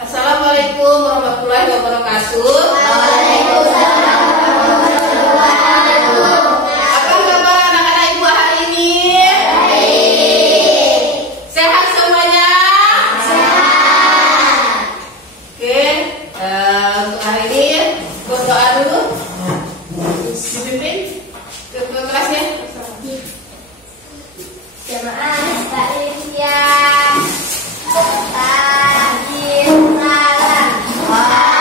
Assalamualaikum warahmatullahi wabarakatuh. Waalaikumsalam warahmatullahi wabarakatuh. Apa kabar anak-anak ibu hari ini? Baik. Sehat semuanya? Sehat. Oke, untuk hari ini berdoa dulu. Dipimpin ke kelasnya. Jemaah taklim yang takdim salam. Wassalamualaikum warahmatullahi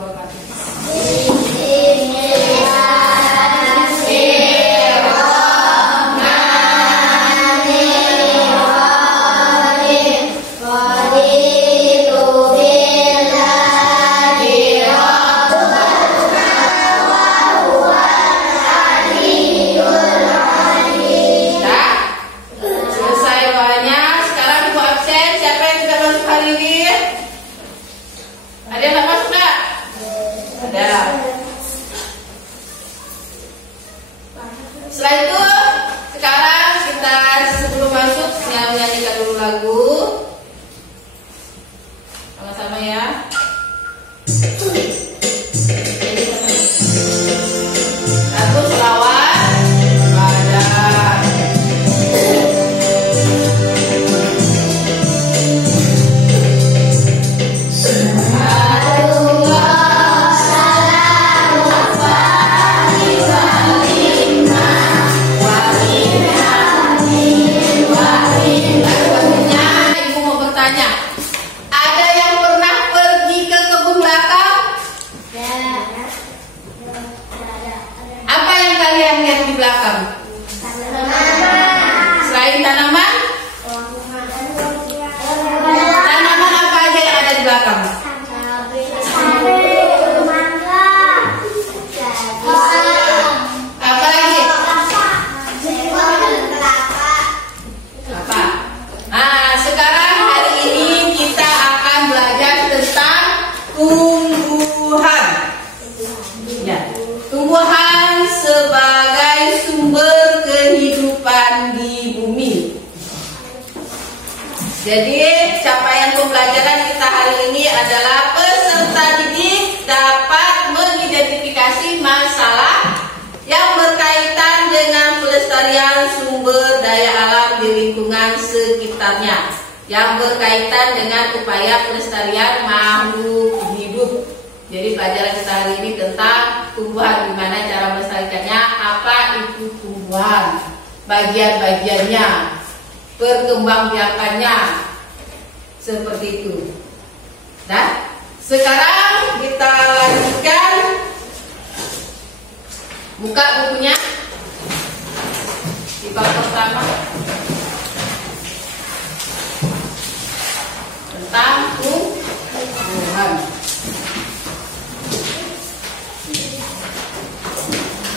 wabarakatuh. Selesai doanya. Sekarang ibu absen. Siapa yang tidak masuk hari ini? Ada yang tidak masuk enggak? Ada. Setelah itu, sekarang kita sebelum masuk nyanyikan dulu lagu. Sama-sama ya. Lagu selawat pada ibu mau bertanya, ada yang pernah pergi ke kebun belakang? Apa yang kalian lihat di belakang? Selain tanaman, tanaman apa aja yang ada di belakang? Apa lagi? Apa? Nah, sekarang hari ini kita akan belajar tentang tumbuhan. Ya, tumbuhan sebagai sumber kehidupan di bumi. Jadi, capaian pembelajaran kita hari ini adalah peserta didik dapat mengidentifikasi masalah yang berkaitan dengan pelestarian sumber daya alam di lingkungan sekitarnya, yang berkaitan dengan upaya pelestarian makhluk hidup. Jadi pelajaran kita hari ini tentang tumbuhan, gimana cara melestarikannya, apa itu tumbuhan, bagian-bagiannya, perkembangbiakannya, seperti itu. Nah, sekarang kita lanjutkan. Buka bukunya di bab pertama tentang tumbuhan.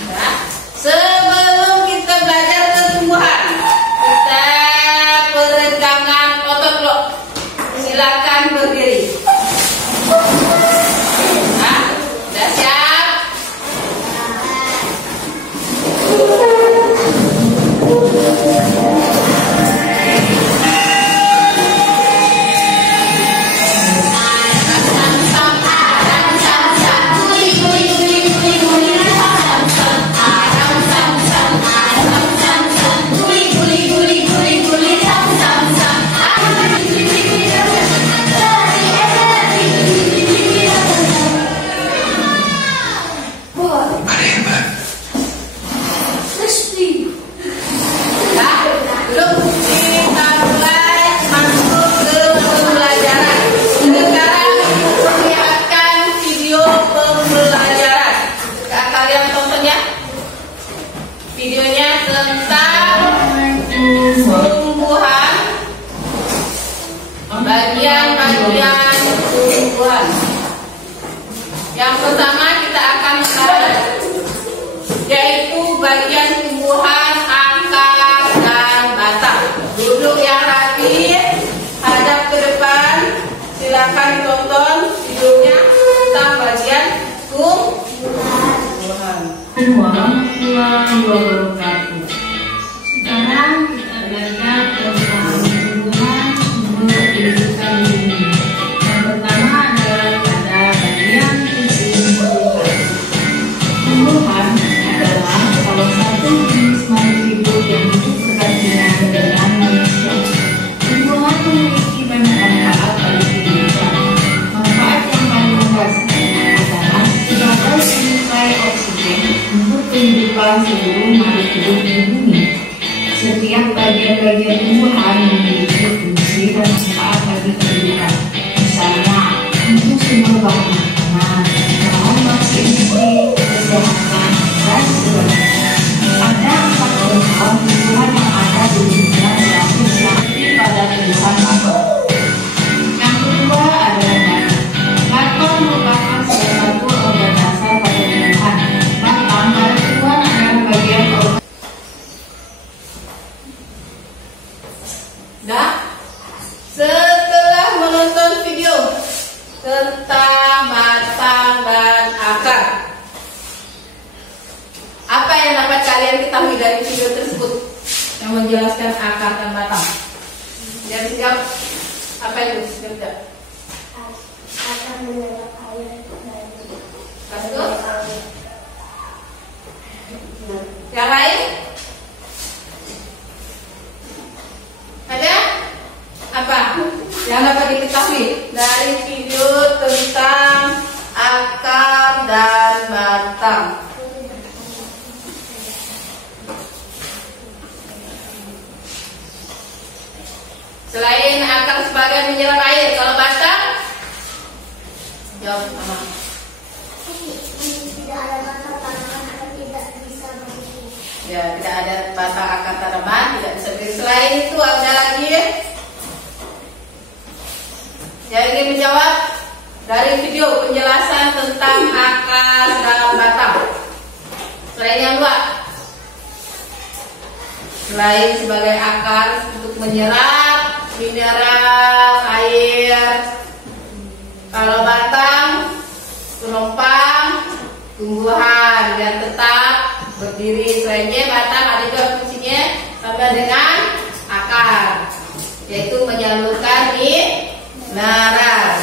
Nah, sebelum kita belajar tumbuhan, kita peregangan otot dulu. Silakan berdiri. Nah, sudah siap? Videonya tentang tumbuhan, bagian-bagian tumbuhan. Yang pertama kita akan bahas yaitu bagian tumbuhan akar dan batang. Duduk yang rapi, hadap ke depan. Silakan tonton videonya tentang bagian tumbuhan. warahmatullahi wabarakatuh. Sekarang kita belajar tentang hubungan sumber pendidikan ini. Yang pertama adalah pada bagian fisik tumbuhan. Tumbuhan adalah salah satu jenis makhluk hidup yang hidup berdampingan dengan manusia. Tumbuhan memiliki banyak manfaat bagi kehidupan. Manfaat yang paling mendasar adalah sebagai penyuplai oksigen untuk kehidupan seluruh makhluk hidup di bumi. Setiap bagian-bagian tumbuhan memiliki fungsi dan manfaat bagi kehidupan. Misalnya, untuk sumber bahan makanan, bahan baku kesehatan, dan sebagainya. Ada 4 contoh tumbuhan yang ada di dunia yang seperti pada tulisan apa. Yang kedua adalah batang. Batang merupakan salah satu organ dasar pada tumbuhan. Batang pada tumbuhan adalah bagian organ. Nah, setelah menonton video tentang batang dan akar, apa yang dapat kalian ketahui dari video tersebut yang menjelaskan akar dan batang? Dan siap apa itu? Siap. Akan menyerap air dari Kasut? Yang lain? Ada? Apa yang dapat diketahui dari video tentang akar dan batang? Selain akar sebagai menyerap air, kalau batang? Jawab sama. tidak ada batang tanaman akan tidak bisa berdiri. Ya, tidak ada batang akar tanaman, tidak bisa berdiri. Selain itu ada lagi yang ingin menjawab dari video penjelasan tentang akar dan batang. Selain yang dua, selain sebagai akar untuk menyerap mineral, air, kalau batang penopang tumbuhan dan tetap berdiri. Selainnya batang ada juga fungsinya sama dengan akar, yaitu menyalurkan mineral.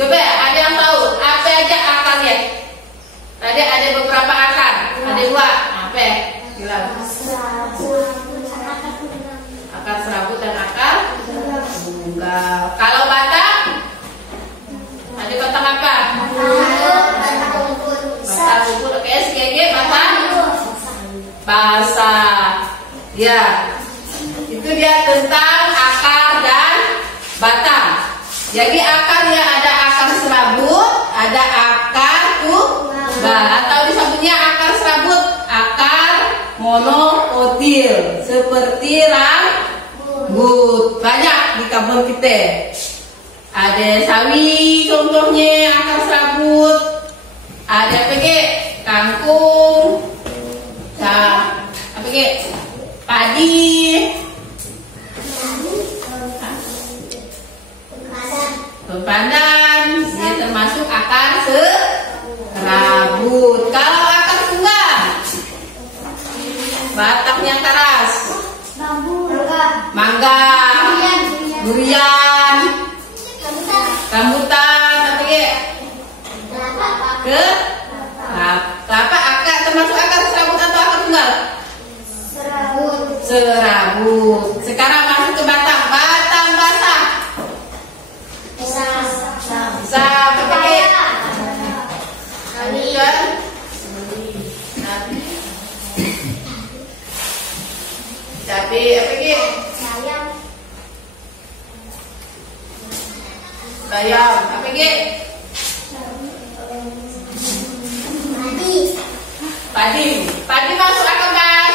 Coba ada yang tahu apa aja akarnya? Tadi ada beberapa akar, ada 2. Apa? Bilang. Akar serabut dan akar tunggal. Kalau batang ada batang apa? Batang rumput. Oke, sekali batang basah. Ya, itu dia tentang akar dan batang. Jadi akarnya ada akar serabut, ada akar tunggal, atau disebutnya akar serabut, akar monokotil, seperti rambut. Banyak di kebun kita. Ada sawi contohnya akar serabut. Ada apa ke? Kangkung. Apa ke? Padi. Pandan. Ini termasuk akar serabut. Kalau akar tunggal, batang yang keras, mangga, durian, rambutan, apa ke? Kelapa. Akar termasuk akar serabut atau akar tunggal? Serabut. Sekarang masuk ke batang. Batang basah. Bisa apa ke? Cabai apa ke? Bayam apa ke? Padi masuk akar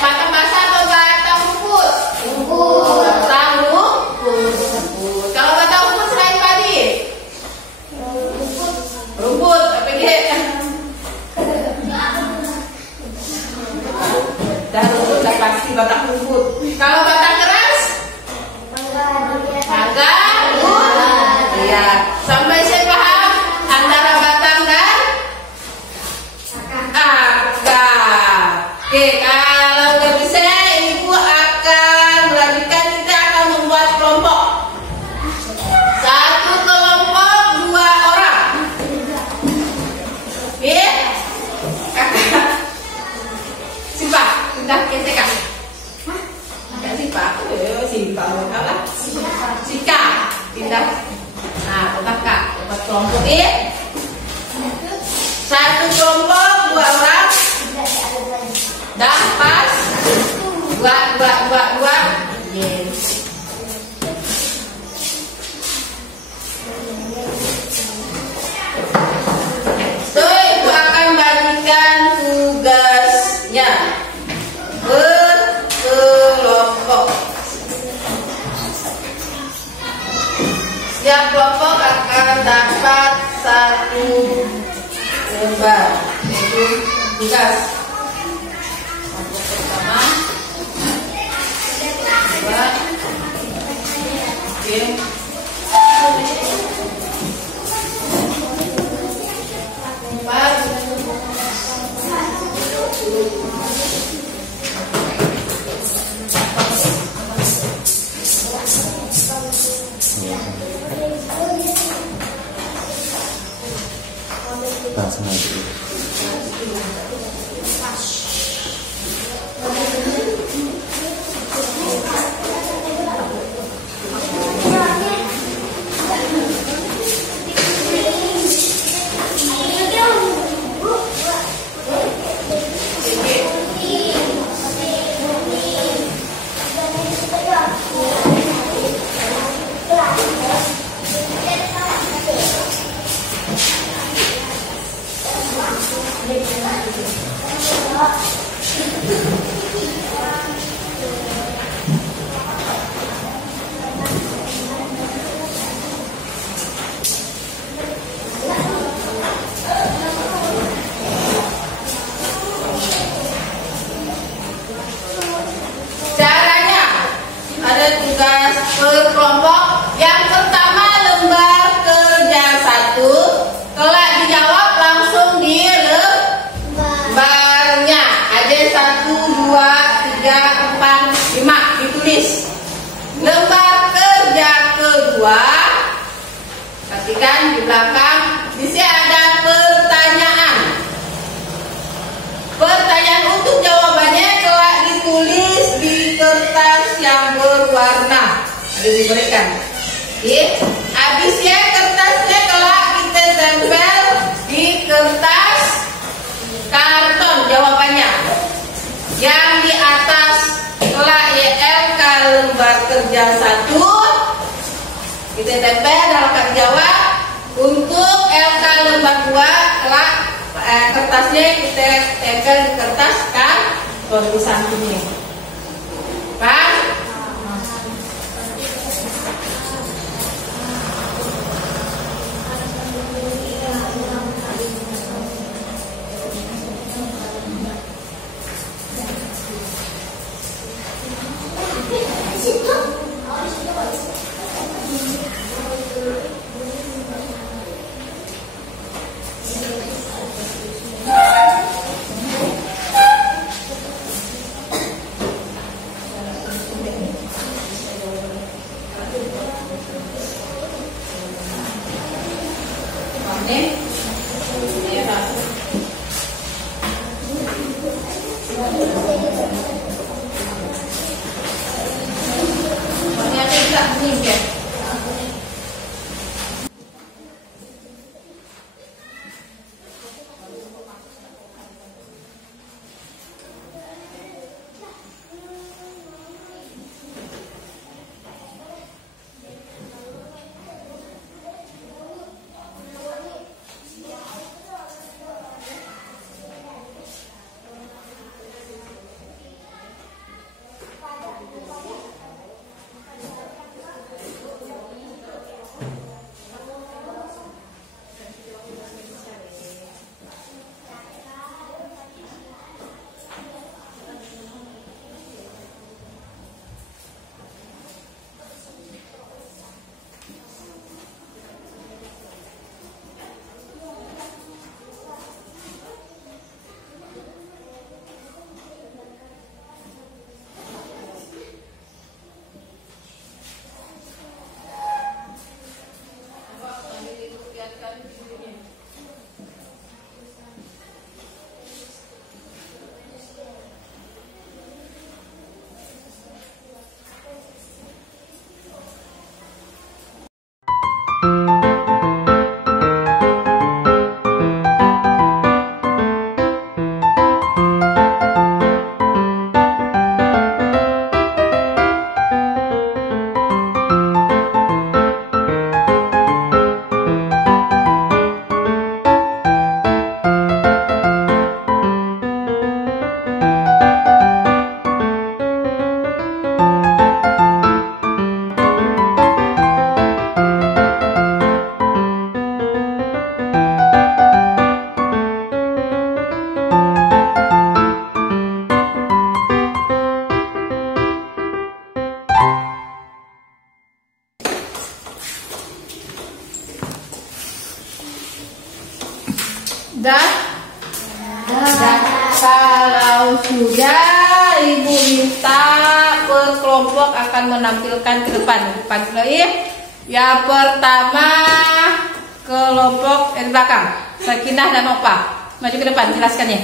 batang basah atau batang rumput? Batang rumput. Kalau batang rumput selain padi? Rumput apa ke? Dan rumput dah pasti batang rumput. Kalau batang keras? Mangga. Iya. Sampai saya paham antara batang dan akar. dah pas. Dua. Yes. So, ibu akan bagikan tugasnya berkelompok. Setiap kelompok akan dapat satu lembar, yaitu tugas. Kelompok pertama, dua, tiga. Caranya ada tugas per kelompok. Yang pertama lembar kerja 1, kelak dijawab langsung di lembarnya. Ada 1, 2, 3, 4, 5 ditulis. Lembar kerja kedua, perhatikan di belakang, di sini ada pertanyaan. Pertanyaan untuk jawabannya kelak ditulis di kertas yang berwarna. Ada diberikan. Habisnya kertasnya kelak kita tempel di kertas karton jawabannya. Yang di atas kelak YLK lembar kerja 1 kita tempel dalam kartu jawab. Untuk LK lembar 2 kelak kertasnya kita tempel di kertas kan di sampingnya. Kan? Dah? Kalau sudah, Ibu minta per kelompok akan menampilkan ke depan. Yang pertama kelompok di belakang, Sakinah dan Opa. Maju ke depan, jelaskan ya.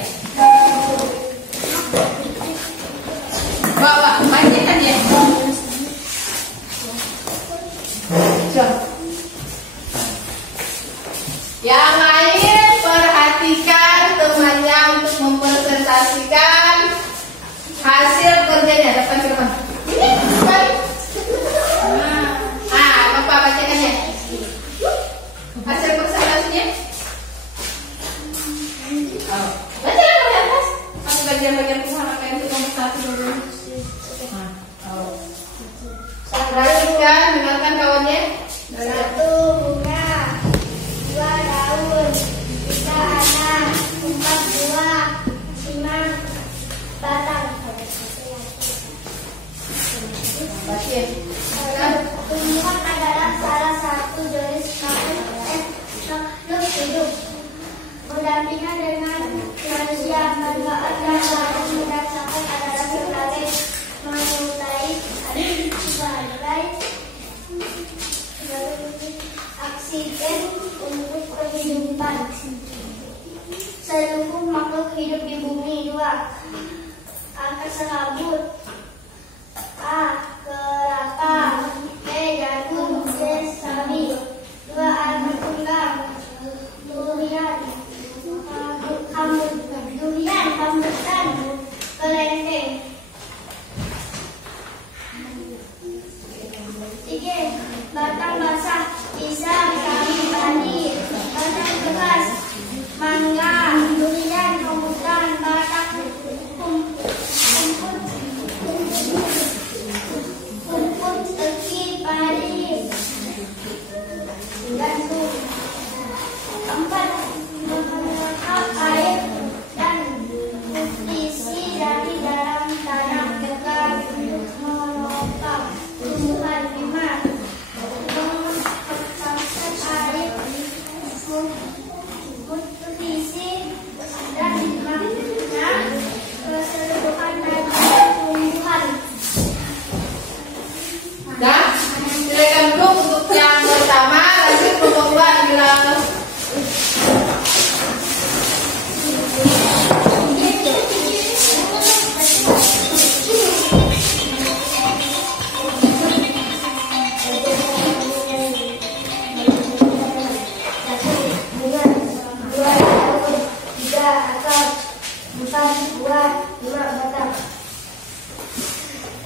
Bawa, mainkan ya. Yang lain perhatikan temannya untuk mempresentasikan hasil kerjanya. Depan ke depan. Ini balik. Bapak bacakan ya. Hasil presentasinya. Bacakan dari atas. Masuk bagian-bagian Tuhan apa yang nomor 1 dulu. Perhatikan, dengarkan kawannya. 1 bunga, 2 daun, 3 anak, 4 buah, 5 batang. Tumbuhan adalah salah satu jenis makhluk hidup. Berdampingan dengan manusia, manfaat dan harus dirasakan adalah sebagai menyuplai oksigen untuk kehidupan seluruh makhluk hidup di bumi. 2. Angka serabut. A. Kelapa. B. Jagung. C. Sawi. 2. Angka tunggang. Durian. Rambutan. Kelengkeng. 3. Batang basah. Pisang. Sawi. Padi. Batang keras. Mangga. Durian. Rambutan. Batang rumput, teki, padi, gantung. 4. Menangkap air dan nutrisi dari dalam tanah dengan menopang tumbuhan. 5. Menangkap air, nutrisi dan makna keseluruhan dari tumbuhan. Dah, silakan duduk untuk yang pertama, lanjut kelompok 2 bilang.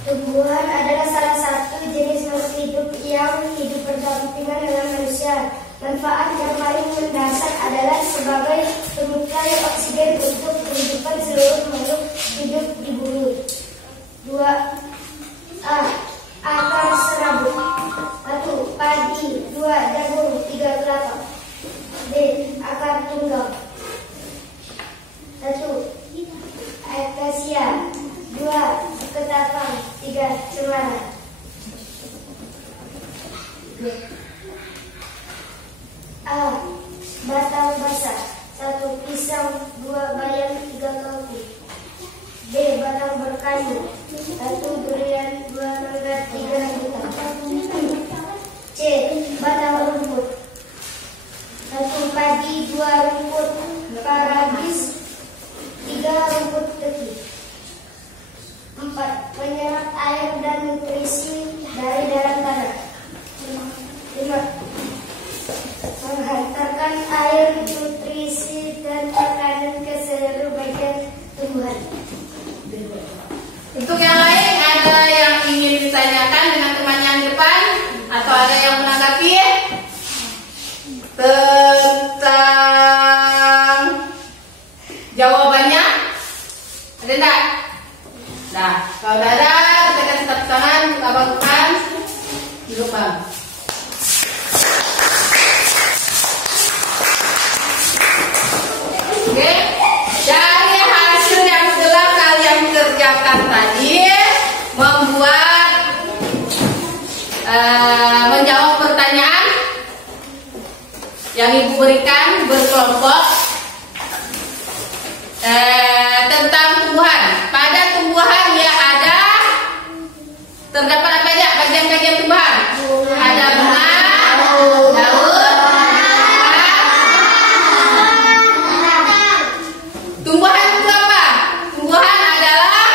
Tumbuhan adalah salah satu jenis makhluk hidup yang hidup berdampingan dengan manusia. Manfaat yang paling mendasar adalah sebagai penyuplai oksigen untuk kehidupan seluruh makhluk hidup di bumi. 2. A. Akar serabut. 1. Padi. 2. Jagung. 3. kelapa. B. Akar tunggal. 1. Akasia. 2. Ketapang. 3. Cemara. A. Batang basah. 1. Pisang. 2. bayam. 3. kopi. B. Batang berkayu. 1. durian. 2. mangga. 3. hutan. C. Batang rumput. 1. padi. 2. rumput parabis. 3. rumput teki. 4. Menyerap air dan nutrisi dari dalam tanah. 5. Menghantarkan air, nutrisi, dan makanan ke seluruh bagian tumbuhan. Untuk yang lain, ada yang ingin ditanyakan dengan teman yang depan atau ada yang menanggapi tentang jawabannya? Ada enggak? Nah, kalau ada, kita kasih tepuk tangan, kita banggakan di depan. Oke, dari hasil yang telah kalian kerjakan tadi, membuat menjawab pertanyaan yang Ibu berikan berkelompok. tentang tumbuhan. Pada tumbuhan ya ada terdapat apa aja bagian-bagian tumbuhan? Ada bunga, daun, tumbuhan itu apa? Tumbuhan adalah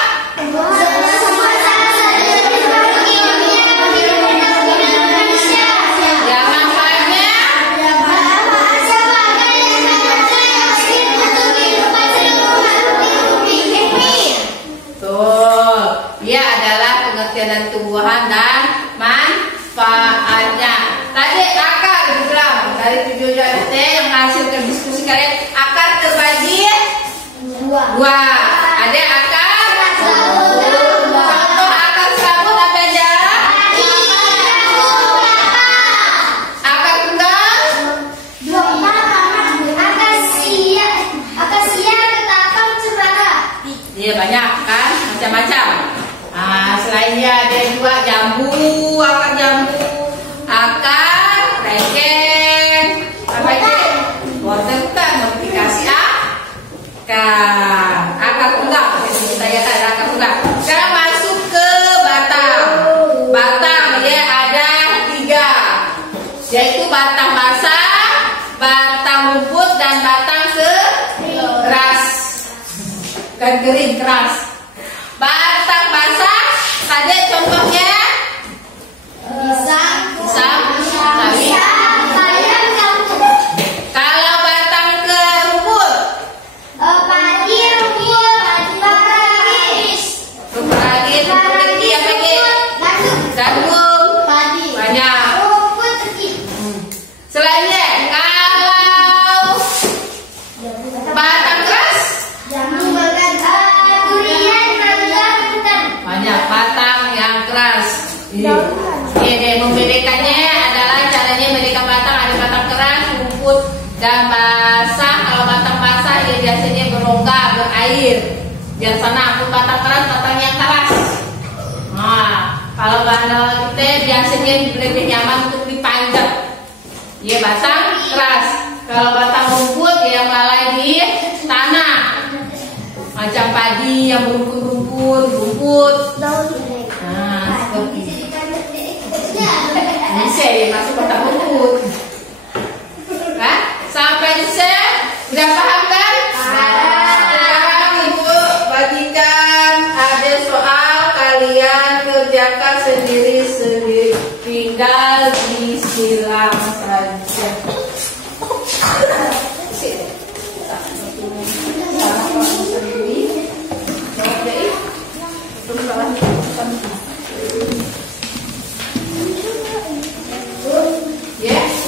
yang manfaatnya tuh, dia adalah pengertian dari tumbuhan dan manfaatnya. Tadi akar dibilang dari video JT yang menghasilkan diskusi kalian, akar terbagi dua. Ada akar contoh akar serabut apa aja? Akar tunggal, iya banyak kan, macam-macam. Selainnya ada juga jambu, akar jambu, akar rengkeng, apa itu? Water kan modifikasi akar tunggal. Kita lihat ada akar tunggal. Sekarang masuk ke batang. Batang ya ada 3, yaitu batang basah, batang rumput, dan batang keras. Kering keras. Batang basah, ada contohnya pisang, sawi. Kalau batang ke rumput, padi, rumput lagi, apa lagi? Gandum, banyak. Selainnya, kalau batang keras, banyak batang yang keras. Ini membedakannya adalah caranya membedakan batang, ada batang keras, rumput, dan basah. Kalau batang basah ya biasanya berongga, berair. Biasanya untuk batang keras, batang yang keras. Nah, kalau bahan kita biasanya lebih nyaman untuk dipanjat. Ya batang keras. Kalau batang rumput ya melalai di tanah. Macam padi yang berumput-rumput. Nah, seperti bisa ya masuk batang rumput. Nah, sampai di sini udah paham kan? Sekarang Ibu bagikan ada soal, kalian kerjakan sendiri-sendiri. Tinggal disilang saja. Yes.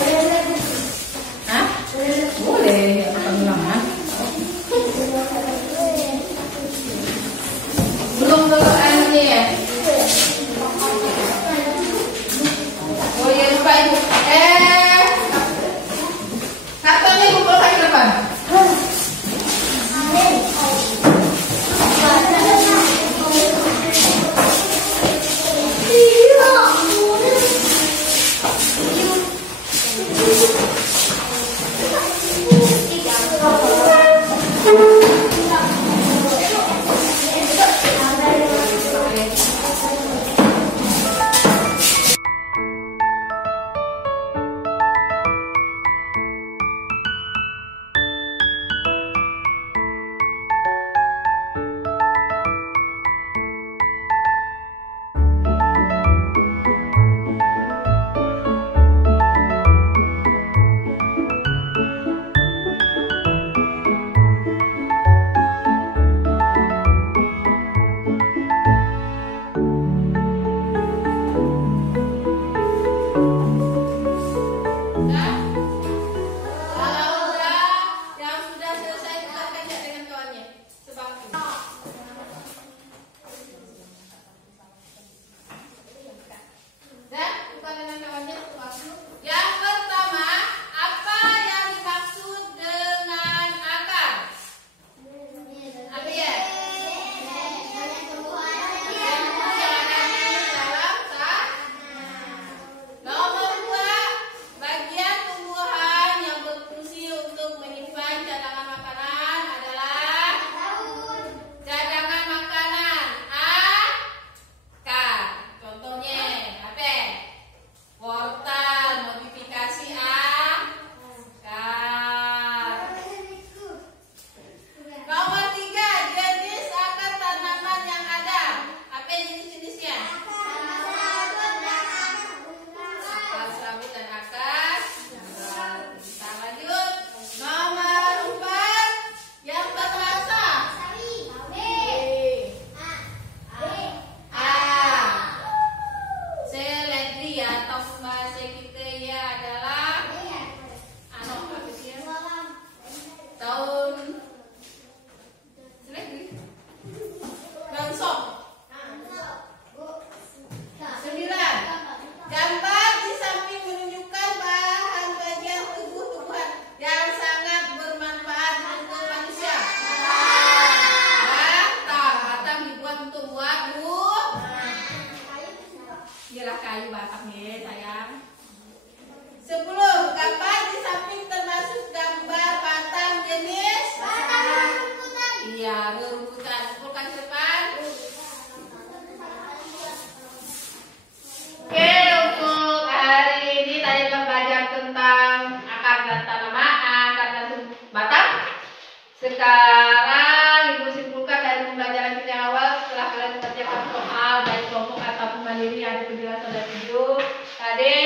Sekarang Ibu simpulkan dari pembelajaran kita yang awal setelah kalian mengerjakan soal baik kelompok ataupun mandiri ada penjelasan dan video. Tadi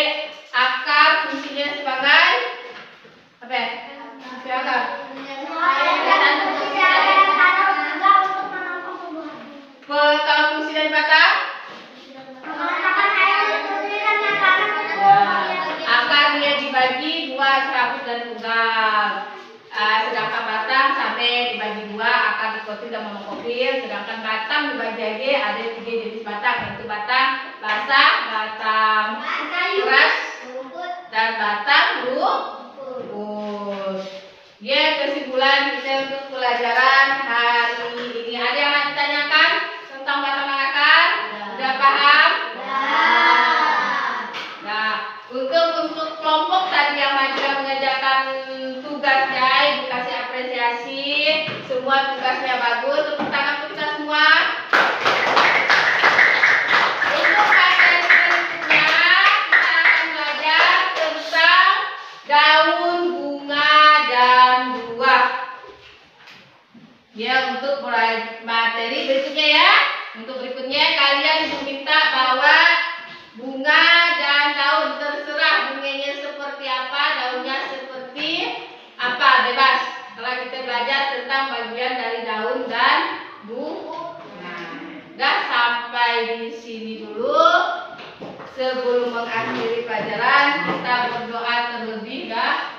akar fungsinya sebagai apa ya? Sebagai kalau fungsi dari batang akarnya dibagi dua serabut dan tunggal. Sedangkan batang sampai dibagi dua, akar dikotil dan monokopil. Sedangkan batang dibagi lagi ada 3 jenis batang, yaitu batang basah, batang keras, dan batang lurus. Ya, kesimpulan kita untuk pelajaran hari ini. Ada yang mau ditanyakan tentang batang dan akar? Sudah paham? Nah, untuk kelompok tadi yang sudah mengerjakan tugasnya, Ibu kasih apresiasi. Semua tugasnya bagus. Tepuk tangan untuk kita semua. Untuk materi selanjutnya kita akan belajar tentang daun, bunga, dan buah. Ya, untuk mulai materi berikutnya ya. Untuk berikutnya kalian Ibu minta bahwa bunga dan daun terserah bunganya seperti apa, daunnya seperti apa, bebas. Setelah kita belajar tentang bagian dari daun dan bunga. Nah, sampai di sini dulu. Sebelum mengakhiri pelajaran, kita berdoa terlebih dahulu.